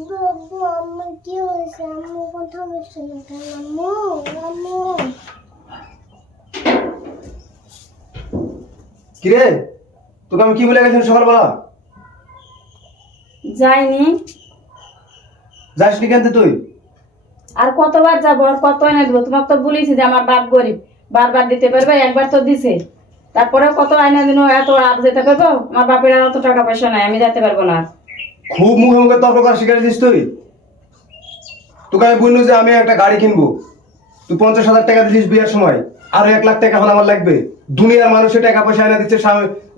আব্বু আমার কি হয়েছে? আম্মু কথা বলছে না কেন? আম্মু আম্মু কিরে, তোকে আমি কি বলে গেছিলাম সকালবেলা? যাইনি। যাসনি কেন তুই? আর কতবার যাবো, আর কত এনে দেবো? তোমাকে তো বলেছি যে আমার বাপ গরিব, বারবার দিতে পারবে, একবার তো দিছে। তারপরে কত আইনা দিন, এত আর যেতে পারবো? আমার বাপের আর অত টাকা পয়সা নাই, আমি যেতে পারবো না। খুব মুখে মুখে তর্ক করা শিখে দিস তুই। তোকে আমি বললু যে আমি একটা গাড়ি কিনবো, তুই 50,000 টাকা দিলিস বিয়ের সময়, আরো 1 লাখ টাকা এখন আমার লাগবে। দুনিয়ার মানুষের টাকা পয়সা এনে দিচ্ছে,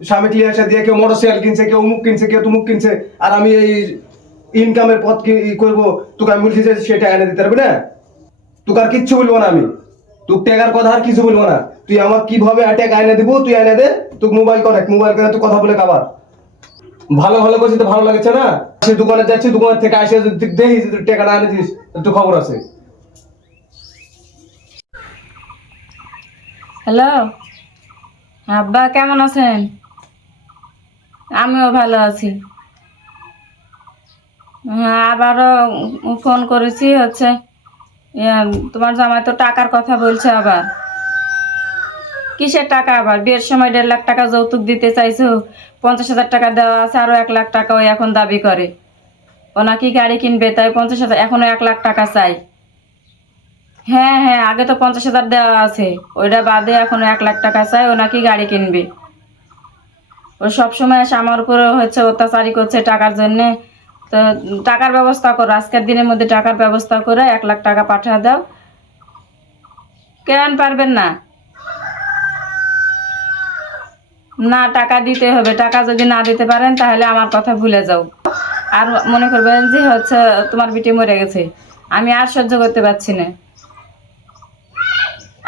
স্বামী ক্লিয়ার দিয়ে কেউ মোটরসাইকেল কিনছে, কেউ অমুক কিনছে, কেউ তুমুক কিনছে, আর আমি এই ইনকামের পথ করবো, তোকে আমি বলছি যে সেটা এনে দিতে পারবি না। তোকে আর কিচ্ছু বলবো না আমি, তোর টাকার কথা আর কিছু বলবো না। তুই আমার কিভাবে টাকা এনে দিব তুই এনে দে। তোকে মোবাইল করে তুই কথা বলে খাবার ভালো ভালো করছিস তো ভালো লাগছে না। সে দোকানে যাচ্ছি, দোকানের থেকে আসে দেখি যে তুই টাকা না এনেছিস, একটু খবর আছে। হ্যালো আব্বা, কেমন আছেন? আমিও ভালো আছি। হ্যাঁ, আবারও ফোন করেছি, হচ্ছে তোমার জামাই তো টাকার কথা বলছে আবার। কিসের টাকা আবার? বিয়ের সময় 1.5 লাখ টাকা যৌতুক দিতে চাইছো, 50,000 টাকা দেওয়া আছে, আরো 1 লাখ টাকা ওই এখন দাবি করে। ও নাকি গাড়ি কিনবে, তাই 50,000, এখনো 1 লাখ টাকা চাই। হ্যাঁ হ্যাঁ, আগে তো 50,000 দেওয়া আছে, ওইটা বাদে এখনো 1 লাখ টাকা চাই। ও নাকি গাড়ি কিনবে। ও সবসময় এসে আমার উপরে হচ্ছে অত্যাচারী করছে টাকার জন্যে। তো টাকার ব্যবস্থা করো, আজকের দিনের মধ্যে টাকার ব্যবস্থা করে 1 লাখ টাকা পাঠিয়ে দাও। কেন পারবেন না? না, টাকা দিতে হবে। টাকা যদি না দিতে পারেন তাহলে আমার কথা ভুলে যাও। আর মনে করবেন যে হচ্ছে তোমার বিটি মরে গেছে, আমি আর সহ্য করতে পারছি না।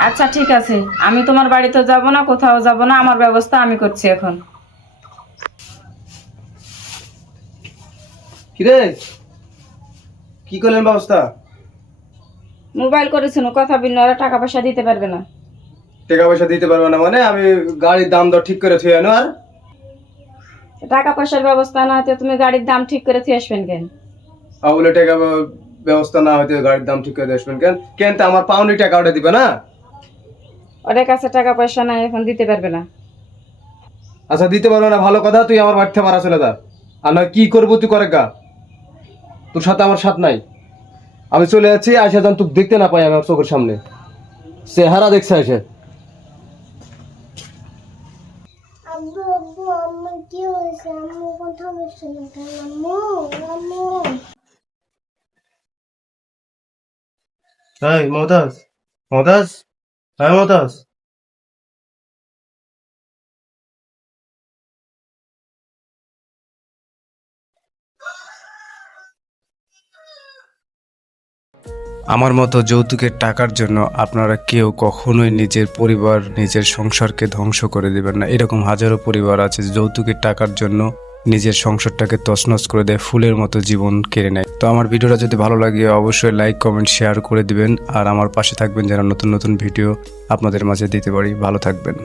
আচ্ছা ঠিক আছে, আমি তোমার বাড়িতে যাব না, কোথাও যাব না, আমার ব্যবস্থা আমি করছি এখন। কিরে, কি করলেন ব্যবস্থা? মোবাইল করেছিল, কথা বললে ওরা টাকা পয়সা দিতে পারবে না। টাকা পয়সা দিতে পারবে না মানে? আমি গাড়ির দাম দর ঠিক করে থুয়ে আনো। আর টাকা পয়সার ব্যবস্থা না হতে তুমি গাড়ির দাম ঠিক করে দিয়ে আসবেন কেন? বলে টাকা ব্যবস্থা না হইতে গাড়ির দাম ঠিক করে আসবেন কেন? কেন তো আমার পাউনি টাকা ওটা দিবে না? ওদের কাছে টাকা পয়সা নাই, এখন দিতে পারবে না। আচ্ছা দিতে পারবে না, ভালো কথা। তুই আমার বাড়িতে ভাড়া চলে যা, আর নয় কি করবো তুই করে গা। তোর সাথে আমার সাথ নাই। আমি চলে যাচ্ছি, আসে যখন তুই দেখতে না পাই আমার চোখের সামনে, চেহারা দেখছে এসে। আব্বু আব্বু আমার কি হয়েছে? আম্মু কথা বলছে না কেন? আম্মু আম্মু হ্যাঁ মমতাজ, মমতাজ, হ্যাঁ মমতাজ। আমার মতো যৌতুকের টাকার জন্য আপনারা কেউ কখনোই নিজের পরিবার, নিজের সংসারকে ধ্বংস করে দেবেন না। এরকম হাজারো পরিবার আছে যৌতুকের টাকার জন্য নিজের সংসারটাকে তছনছ করে দেয়, ফুলের মতো জীবন কেড়ে নেয়। তো আমার ভিডিওটা যদি ভালো লাগে অবশ্যই লাইক, কমেন্ট, শেয়ার করে দিবেন, আর আমার পাশে থাকবেন যেন নতুন নতুন ভিডিও আপনাদের মাঝে দিতে পারি। ভালো থাকবেন।